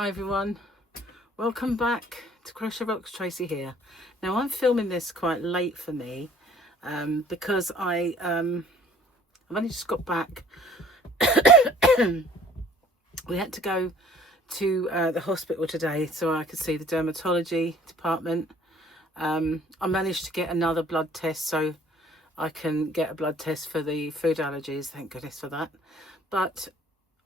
Hi everyone, welcome back to Crochet Rocks. Tracy here. Now I'm filming this quite late for me because I've only just got back. We had to go to the hospital today so I could see the dermatology department. I managed to get another blood test so I can get a blood test for the food allergies, thank goodness for that. But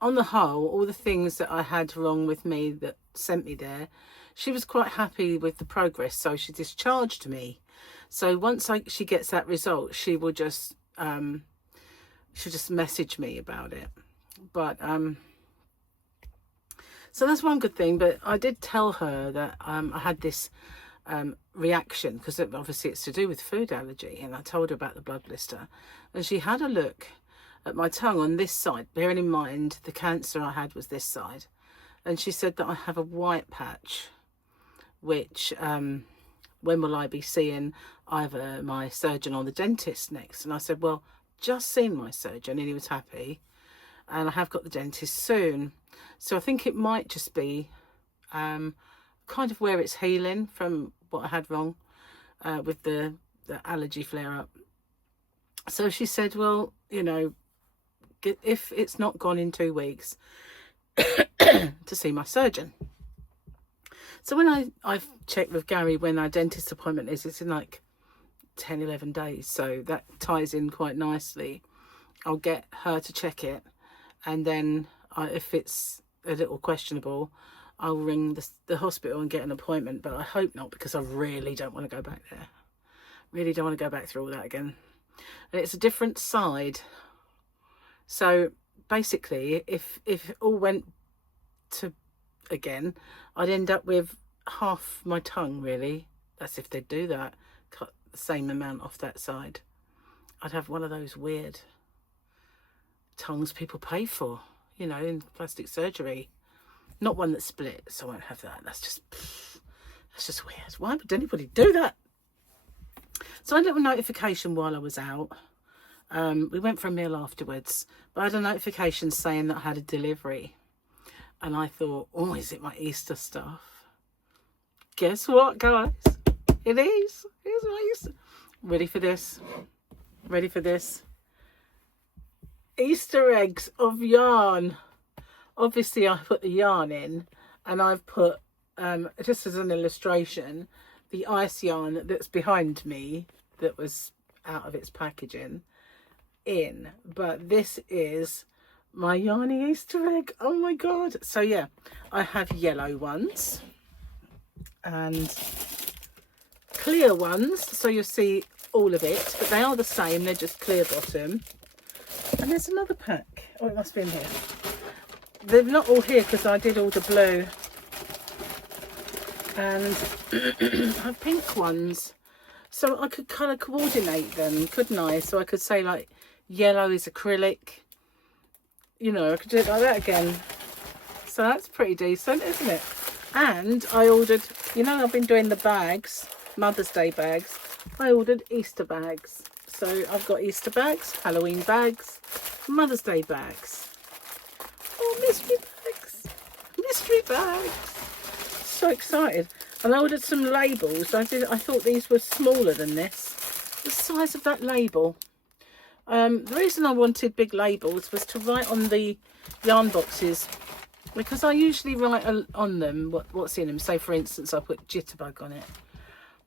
on the whole, all the things that I had wrong with me that sent me there, she was quite happy with the progress, so she discharged me. So once she gets that result, she will just she'll just message me about it. But so that's one good thing. But I did tell her that I had this reaction because obviously it's to do with food allergy, and I told her about the blood blister, and she had a look at my tongue on this side, bearing in mind the cancer I had was this side, and she said that I have a white patch, which when will I be seeing either my surgeon or the dentist next? And I said, well, just seen my surgeon and he was happy, and I have got the dentist soon, so I think it might just be kind of where it's healing from what I had wrong with the allergy flare-up. So she said, well, you know, if it's not gone in 2 weeks, to see my surgeon. So when I've checked with Gary when our dentist appointment is, it's in like 10-11 days, so that ties in quite nicely. I'll get her to check it, and then if it's a little questionable, I'll ring the hospital and get an appointment, but I hope not, because I really don't want to go back there. Really don't want to go back through all that again. And it's a different side. So basically, if it all went to again, I'd end up with half my tongue, really. That's if they do that, cut the same amount off that side. I'd have one of those weird tongues people pay for, you know, in plastic surgery. Not one that splits, I won't have that. That's just weird. Why would anybody do that? So I had a little notification while I was out. We went for a meal afterwards, but I had a notification saying that I had a delivery, and I thought, oh, is it my Easter stuff? Guess what, guys? It is. It's my Easter. Ready for this? Ready for this? Easter eggs of yarn. Obviously, I put the yarn in, and I've put, just as an illustration, the ice yarn that's behind me that was out of its packaging in, but this is my yarny Easter egg. Oh my god. So yeah, I have yellow ones and clear ones, so you'll see all of it, but they are the same, they're just clear bottom. And there's another pack. Oh, it must be in here. They're not all here because I did all the blue, and I have pink ones, so I could kind of coordinate them, couldn't I? So I could say like yellow is acrylic, you know, I could do it like that again. So that's pretty decent, isn't it? And I ordered, you know, I've been doing the bags, Mother's Day bags. I ordered Easter bags. So I've got Easter bags, Halloween bags, Mother's Day bags. Oh, mystery bags. Mystery bags. So excited. And I ordered some labels. I thought these were smaller than this. The size of that label. The reason I wanted big labels was to write on the yarn boxes, because I usually write on them what's in them. Say for instance I put jitterbug on it,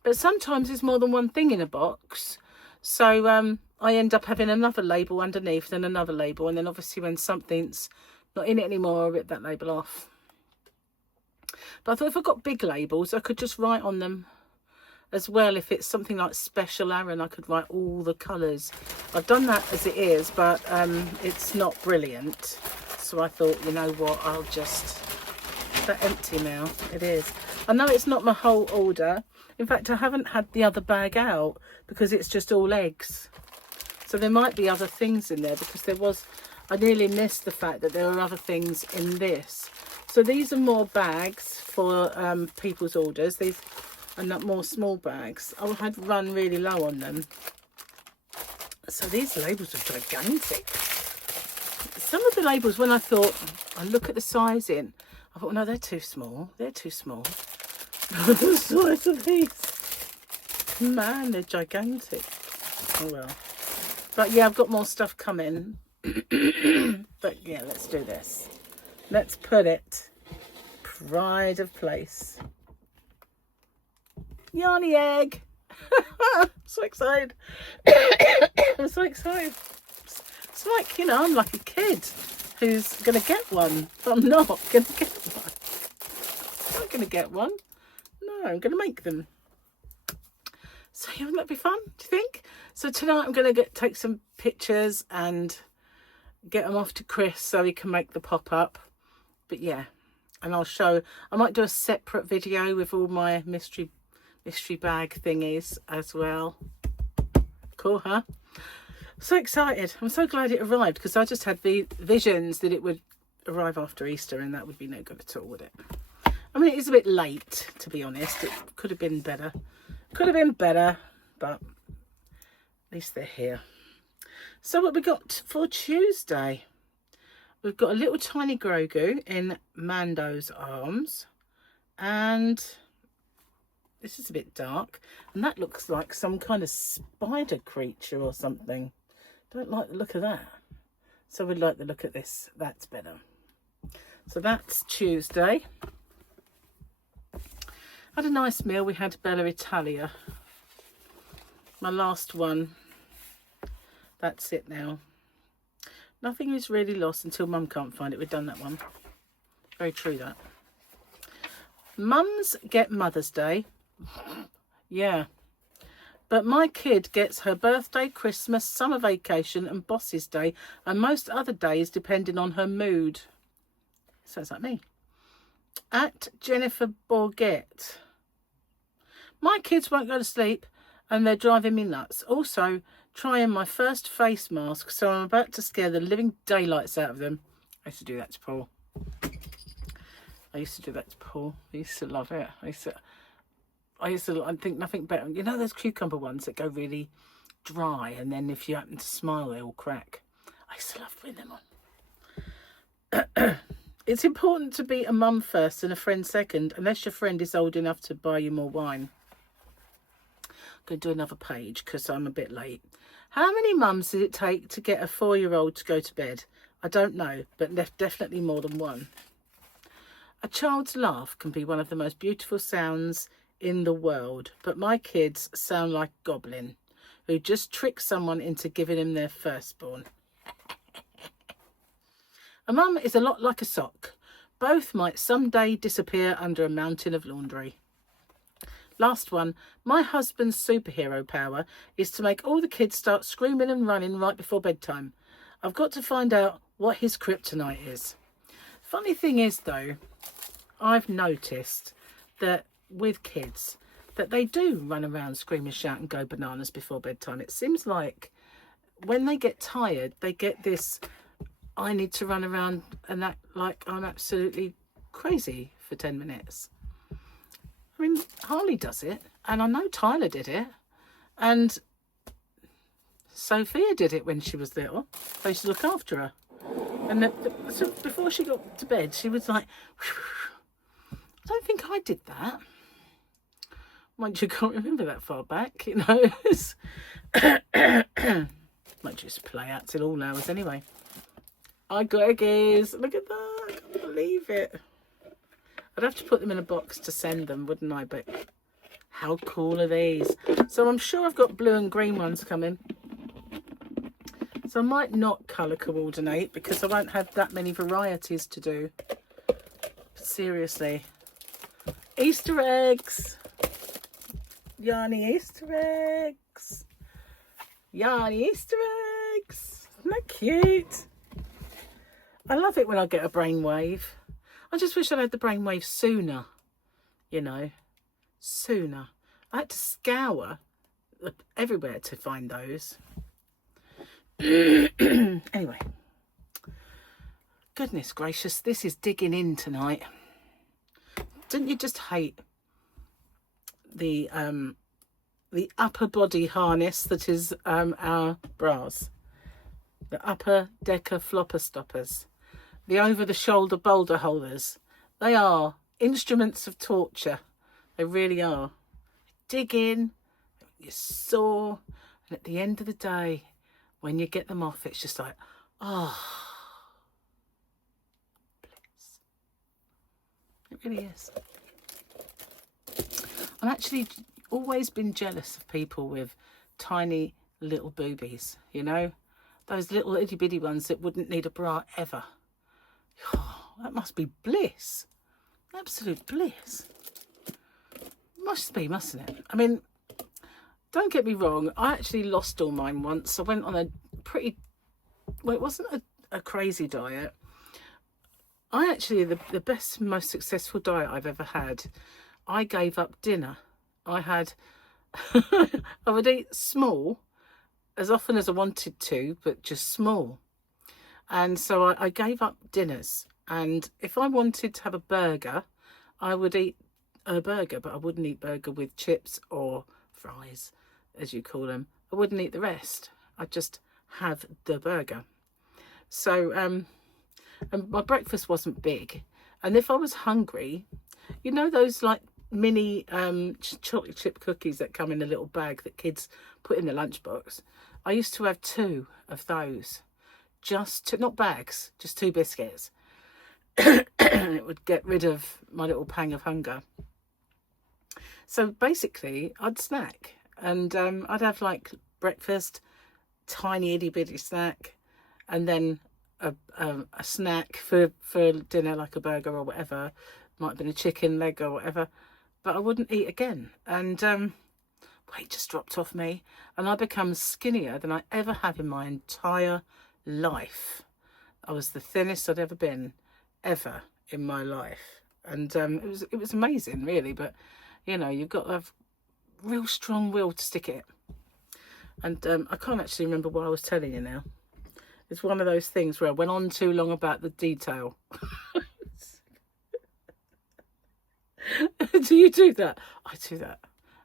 but sometimes there's more than one thing in a box, so I end up having another label underneath, then another label, and then obviously when something's not in it anymore, I'll rip that label off. But I thought if I got big labels I could just write on them as well. If it's something like Special Aaron, I could write all the colours. I've done that as it is, but it's not brilliant, so I thought, you know what, I'll just, that empty now. It is. I know it's not my whole order. In fact, I haven't had the other bag out because it's just all eggs, so there might be other things in there, because there was, I nearly missed the fact that there are other things in this. So these are more bags for people's orders. These are not more small bags. I had run really low on them. So these labels are gigantic. Some of the labels, when I thought, I look at the sizing, I thought, no, they're too small. They're too small. The size of these. Man, they're gigantic. Oh well. But yeah, I've got more stuff coming. But yeah, let's do this. Let's put it pride of place. Yarny egg. So excited. I'm so excited. It's like, you know, I'm like a kid who's going to get one. But I'm not going to get one. I'm not going to get one. No, I'm going to make them. So yeah, wouldn't that be fun, do you think? So tonight I'm going to take some pictures and get them off to Chris so he can make the pop-up. But yeah, and I'll show, I might do a separate video with all my mystery bag thingies as well. Cool, huh? So excited. I'm so glad it arrived, because I just had the visions that it would arrive after Easter, and that would be no good at all, would it? I mean, it is a bit late, to be honest. It could have been better. Could have been better, but at least they're here. So what we got for Tuesday? We've got a little tiny Grogu in Mando's arms, and this is a bit dark, and that looks like some kind of spider creature or something. Don't like the look of that. So we'd like the look at this. That's better. So that's Tuesday. Had a nice meal. We had Bella Italia. My last one. That's it now. Nothing is really lost until Mum can't find it. We've done that one. Very true, that. Mums get Mother's Day. Yeah. But my kid gets her birthday, Christmas, summer vacation and Boss's Day, and most other days depending on her mood. Sounds like me. At Jennifer Borgette. My kids won't go to sleep and they're driving me nuts. Also, trying my first face mask, so I'm about to scare the living daylights out of them. I used to do that to Paul. I used to love it. I think nothing better. You know those cucumber ones that go really dry, and then if you happen to smile, they all crack. I used to love putting them on. It's important to be a mum first and a friend second, unless your friend is old enough to buy you more wine. I'm going to do another page because I'm a bit late. How many mums did it take to get a 4-year-old to go to bed? I don't know, but definitely more than one. A child's laugh can be one of the most beautiful sounds in the world, but my kids sound like a goblin who just tricked someone into giving him their firstborn. A mum is a lot like a sock. Both might someday disappear under a mountain of laundry. Last one. My husband's superhero power is to make all the kids start screaming and running right before bedtime. I've got to find out what his kryptonite is. Funny thing is, though, I've noticed that with kids, that they do run around, scream and shout and go bananas before bedtime. It seems like when they get tired, they get this, I need to run around and act like I'm absolutely crazy for 10 minutes. I mean, Harley does it, and I know Tyler did it, and Sophia did it when she was little. I used to look after her. And so before she got to bed, she was like, I don't think I did that. Mind you, can't remember that far back, you know. Might just play out till all hours anyway. Hi, Greggies. Look at that. I can't believe it. I'd have to put them in a box to send them, wouldn't I? But how cool are these? So I'm sure I've got blue and green ones coming. So I might not colour coordinate because I won't have that many varieties to do. Seriously. Easter eggs. Yarny Easter eggs. Yarny Easter eggs. Isn't that cute? I love it when I get a brainwave. I just wish I'd had the brainwave sooner. You know, sooner. I had to scour everywhere to find those. Anyway. Goodness gracious, this is digging in tonight. Didn't you just hate the upper body harness that is our bras? The upper decker flopper stoppers. The over the shoulder boulder holders. They are instruments of torture. They really are. Dig in, you're sore, and at the end of the day, when you get them off, it's just like, oh, bliss. It really is. I've actually always been jealous of people with tiny little boobies, you know? Those little itty bitty ones that wouldn't need a bra ever. Oh, that must be bliss. Absolute bliss. Must be, mustn't it? I mean, don't get me wrong, I actually lost all mine once. I went on a pretty, well, it wasn't a crazy diet. I actually, the best, most successful diet I've ever had, I gave up dinner. I had, I would eat small as often as I wanted to, but just small. And so I gave up dinners. And if I wanted to have a burger, I would eat a burger, but I wouldn't eat burger with chips or fries, as you call them. I wouldn't eat the rest. I'd just have the burger. So, and my breakfast wasn't big. And if I was hungry, you know those like mini chocolate chip cookies that come in a little bag that kids put in the lunchbox? I used to have 2 of those. Just 2, not bags, just 2 biscuits. It would get rid of my little pang of hunger. So basically, I'd snack, and I'd have like breakfast, tiny itty bitty snack, and then a snack for dinner, like a burger or whatever. Might have been a chicken leg or whatever, but I wouldn't eat again. And weight just dropped off me, and I become skinnier than I ever have in my entire life. I was the thinnest I'd ever been, ever in my life, and it was amazing, really. But you know, you've got to have real strong will to stick it. And I can't actually remember what I was telling you now. It's one of those things where I went on too long about the detail. Do you do that? I do that.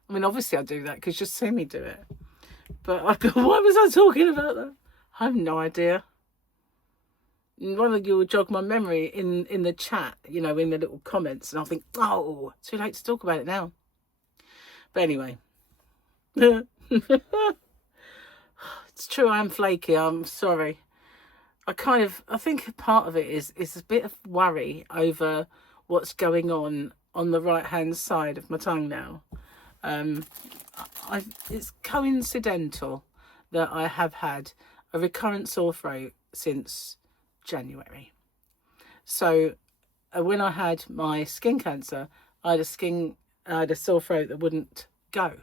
I mean, obviously I do that because you've seen me do it. But why was I talking about that? I have no idea. One of you will jog my memory in the chat, you know, in the little comments, and I'll think, oh, too late to talk about it now. But anyway. It's true, I am flaky, I'm sorry. I think part of it is a bit of worry over what's going on the right hand side of my tongue now. It's coincidental that I have had a recurrent sore throat since January. So when I had my skin cancer, I had a sore throat that wouldn't go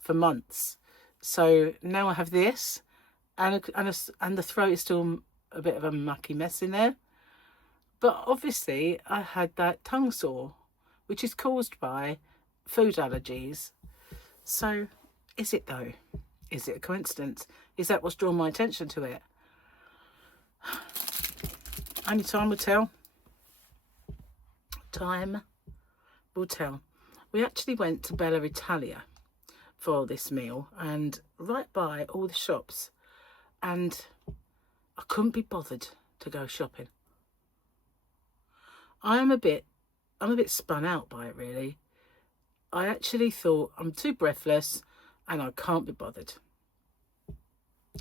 for months. So now I have this, and the throat is still a bit of a mucky mess in there. But obviously I had that tongue sore, which is caused by food allergies. So is it though? Is it a coincidence? Is that what's drawn my attention to it? Only time will tell. Time will tell. We actually went to Bella Italia for this meal, and right by all the shops, and I couldn't be bothered to go shopping. I'm a bit spun out by it, really. I actually thought I'm too breathless and I can't be bothered.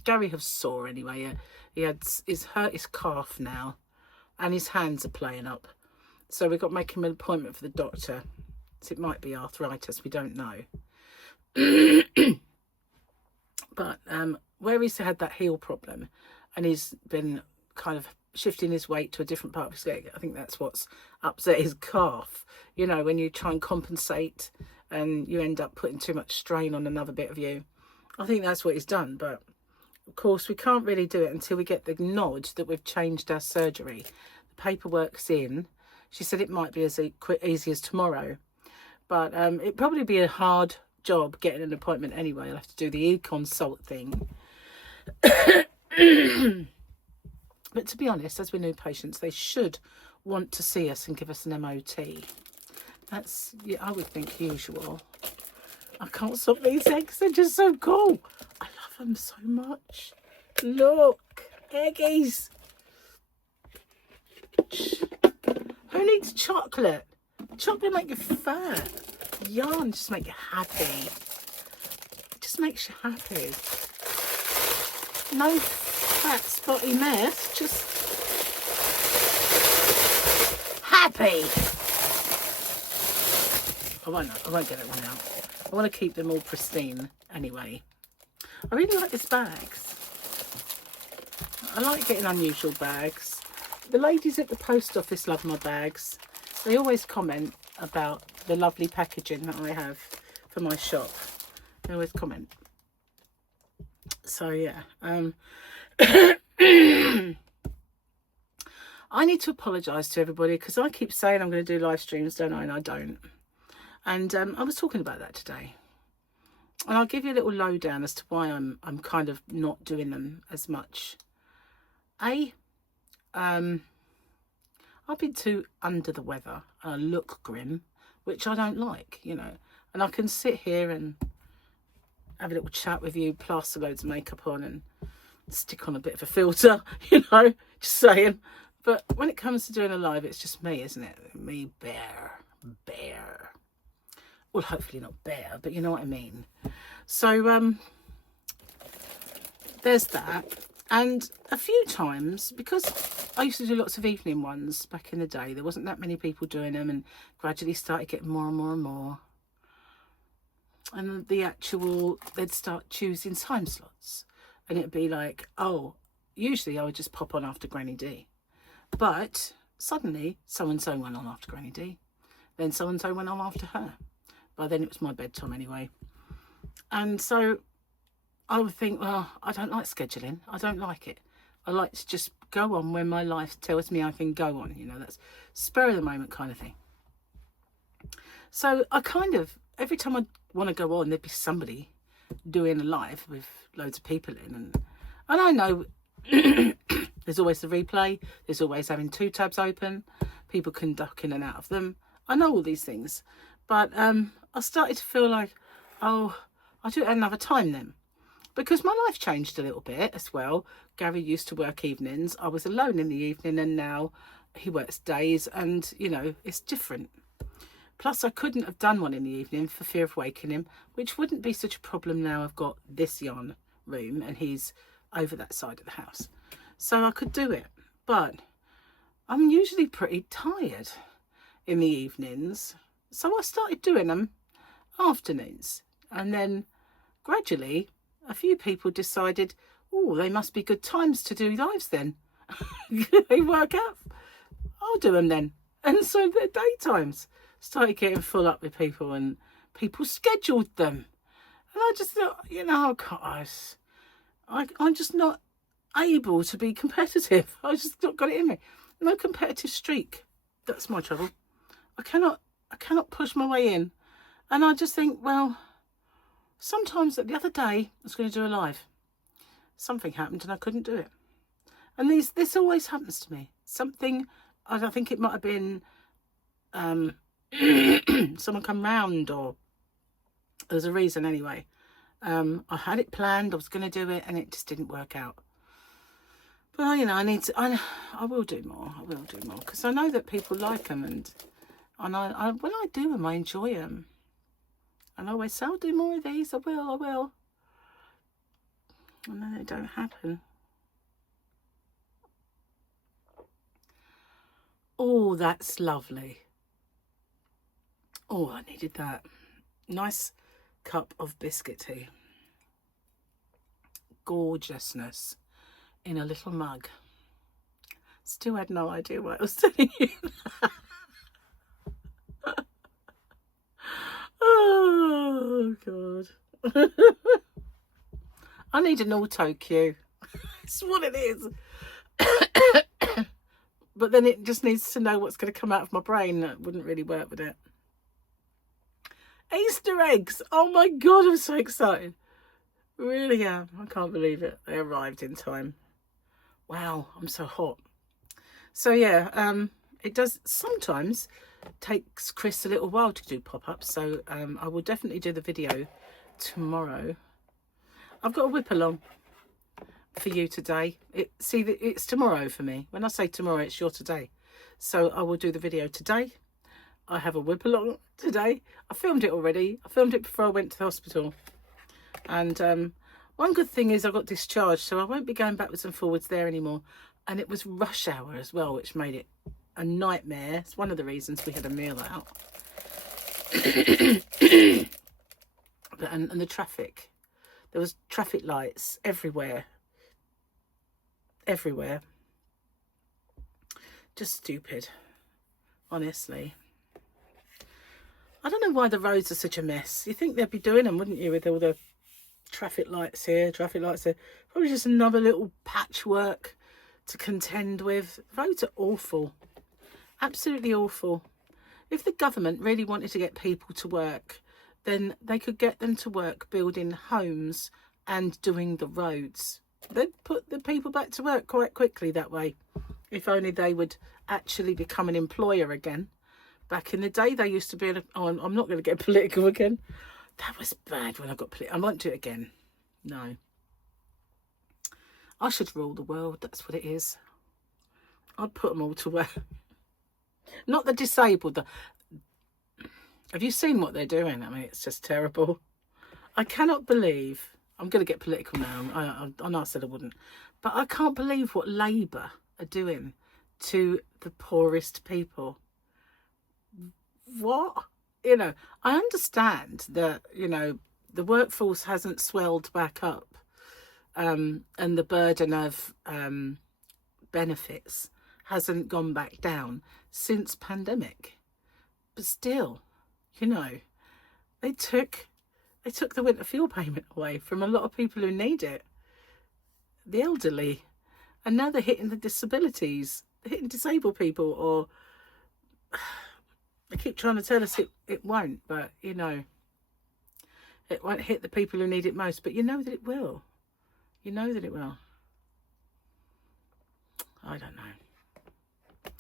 Gary was sore anyway. He's hurt his calf now, and his hands are playing up. So we've got to make him an appointment for the doctor. So it might be arthritis, we don't know. But where he's had that heel problem, and he's been kind of shifting his weight to a different part of his leg, I think that's what's upset his calf. You know, when you try and compensate and you end up putting too much strain on another bit of you. I think that's what he's done. But of course we can't really do it until we get the nod that we've changed our surgery. The paperwork's in. She said it might be as easy as tomorrow, but it'd probably be a hard job getting an appointment anyway. I'll have to do the e-consult thing. But to be honest, as we're new patients, they should want to see us and give us an MOT. That's, yeah, I would think, usual. I can't stop these eggs. They're just so cool. I love them so much. Look, eggies. Who Who needs chocolate? Chocolate make you fat. Yarn just make you happy. It just makes you happy. No fat spotty mess, just happy. I won't get it one out. I want to keep them all pristine anyway. I really like these bags. I like getting unusual bags. The ladies at the post office love my bags. They always comment about the lovely packaging that I have for my shop. They always comment. So yeah, I need to apologise to everybody because I keep saying I'm going to do live streams, don't I? And I don't. And I was talking about that today. And I'll give you a little lowdown as to why I'm kind of not doing them as much. I've been too under the weather and I look grim, which I don't like, you know. And I can sit here and have a little chat with you, plaster loads of makeup on and stick on a bit of a filter, you know, just saying. But when it comes to doing a live, it's just me, isn't it? Me, bare. Well, hopefully not bare, but you know what I mean. So, there's that. And a few times, because I used to do lots of evening ones back in the day, there wasn't that many people doing them and gradually started getting more and more and more. And they'd start choosing time slots. And it'd be like, oh, usually I would just pop on after Granny D. But suddenly, so-and-so went on after Granny D. Then so-and-so went on after her. By then it was my bedtime anyway. And so I would think, well, I don't like scheduling. I don't like it. I like to just go on when my life tells me I can go on. You know, that's spur of the moment kind of thing. So I kind of, every time I want to go on, there'd be somebody doing a live with loads of people in. And I know there's always the replay. There's always having 2 tabs open. People can duck in and out of them. I know all these things. But I started to feel like, oh, I'll do it at another time then. Because my life changed a little bit as well. Gary used to work evenings. I was alone in the evening and now he works days and, you know, it's different. Plus, I couldn't have done one in the evening for fear of waking him, which wouldn't be such a problem now I've got this yarn room and he's over that side of the house. So I could do it. But I'm usually pretty tired in the evenings. So I started doing them afternoons. And then gradually, a few people decided, oh, they must be good times to do lives then. They work out. I'll do them then. And so the daytimes started getting full up with people and people scheduled them. And I just thought, you know, gosh, I'm just not able to be competitive. I just not got it in me. No competitive streak. That's my trouble. I cannot push my way in. And I just think, well, sometimes the other day I was going to do a live. Something happened and I couldn't do it. And this always happens to me. Something, I think it might have been someone come round or there's a reason anyway. I had it planned, I was going to do it and it just didn't work out. But, you know, I will do more. I will do more because I know that people like them and when I do them, I enjoy them. And I always say, I'll do more of these. I will. And then they don't happen. Oh, that's lovely. Oh, I needed that. Nice cup of biscuit tea. Gorgeousness in a little mug. Still had no idea what I was telling you. Oh, God. I need an auto cue. It's what it is. But then it just needs to know what's going to come out of my brain. That wouldn't really work with it. Easter eggs. Oh, my God, I'm so excited. Really am. I can't believe it. They arrived in time. Wow, I'm so hot. So, yeah, it does sometimes takes Chris a little while to do pop-ups, so I will definitely do the video tomorrow. I've got a whip along for you today. It's tomorrow for me. When I say tomorrow, it's your today. So I will do the video today. I have a whip along today. I filmed it already. I filmed it before I went to the hospital. And one good thing is I got discharged, so I won't be going backwards and forwards there anymore. And it was rush hour as well, which made it a nightmare. It's one of the reasons we had a meal out. and the traffic. There was traffic lights everywhere. Everywhere. Just stupid. Honestly. I don't know why the roads are such a mess. You think they'd be doing them, wouldn't you, with all the traffic lights here, traffic lights there. Probably just another little patchwork to contend with. Roads are awful. Absolutely awful. If the government really wanted to get people to work, then they could get them to work building homes and doing the roads. They'd put the people back to work quite quickly that way. If only they would actually become an employer again. Back in the day, they used to be... I'm not going to get political again. That was bad when I got political. I won't do it again. No. I should rule the world. That's what it is. I'd put them all to work. Not the disabled. Have you seen what they're doing? I mean, it's just terrible. I cannot believe... I'm going to get political now. I know I said I wouldn't. But I can't believe what Labour are doing to the poorest people. What? You know, I understand that, you know, the workforce hasn't swelled back up, and the burden of benefits hasn't gone back down since pandemic. But still, you know, they took the winter fuel payment away from a lot of people who need it. The elderly. And now they're hitting the disabilities. They're hitting disabled people, or they keep trying to tell us it won't, but, you know, it won't hit the people who need it most, but you know that it will. You know that it will. I don't know.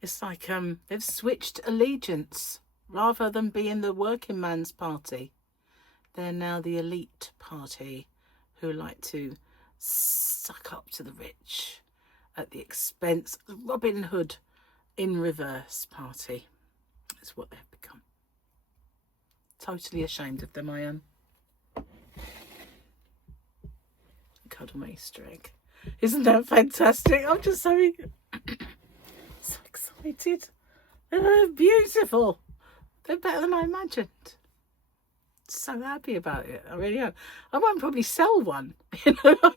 It's like they've switched allegiance. Rather than being the working man's party, they're now the elite party who like to suck up to the rich at the expense of the Robin Hood in reverse party. That's what they've become. Totally ashamed of them, I am. Cuddle my Easter egg. Isn't that fantastic? I'm just so excited. They're beautiful. They're better than I imagined. So happy about it. I really am. I won't probably sell one. You know, I'll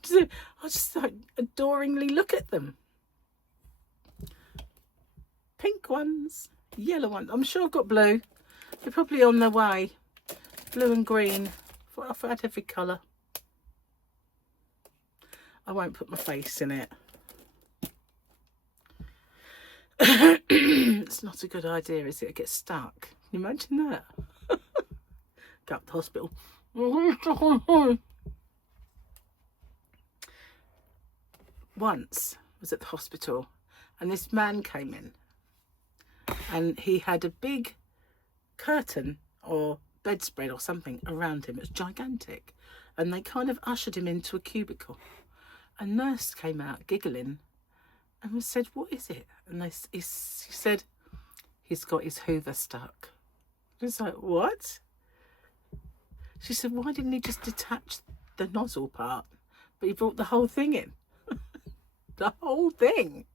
just like, adoringly look at them. Pink ones, yellow ones. I'm sure I've got blue. They're probably on their way. Blue and green. I've had every colour. I won't put my face in it. It's not a good idea, is it? It gets stuck. Can you imagine that? Go up to the hospital. Once I was at the hospital and this man came in and he had a big curtain or bedspread or something around him. It was gigantic, and they kind of ushered him into a cubicle. A nurse came out giggling and said, "What is it?" And he said, "He's got his hoover stuck." I was like, "What?" She said, "Why didn't he just detach the nozzle part? But he brought the whole thing in." The whole thing.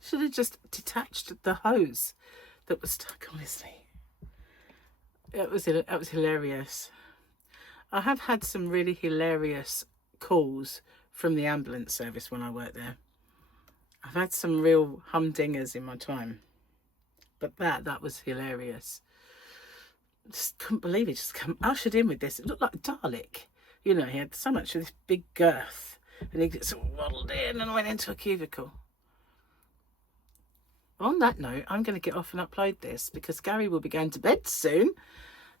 Should have just detached the hose that was stuck, honestly. That was hilarious. I have had some really hilarious calls from the ambulance service when I worked there. I've had some real humdingers in my time. But that was hilarious. Just couldn't believe it. Just come ushered in with this. It looked like a Dalek. You know, he had so much of this big girth. And he just waddled in and went into a cubicle. On that note, I'm going to get off and upload this because Gary will be going to bed soon.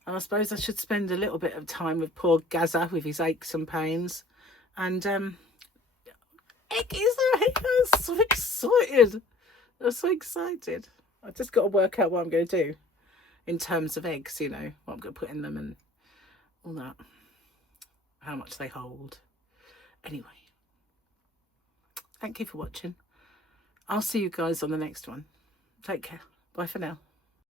And I suppose I should spend a little bit of time with poor Gaza with his aches and pains. And eggies are here. I'm so excited. I'm so excited. I've just got to work out what I'm going to do in terms of eggs, you know, what I'm going to put in them and all that. How much they hold. Anyway. Thank you for watching. I'll see you guys on the next one. Take care. Bye for now.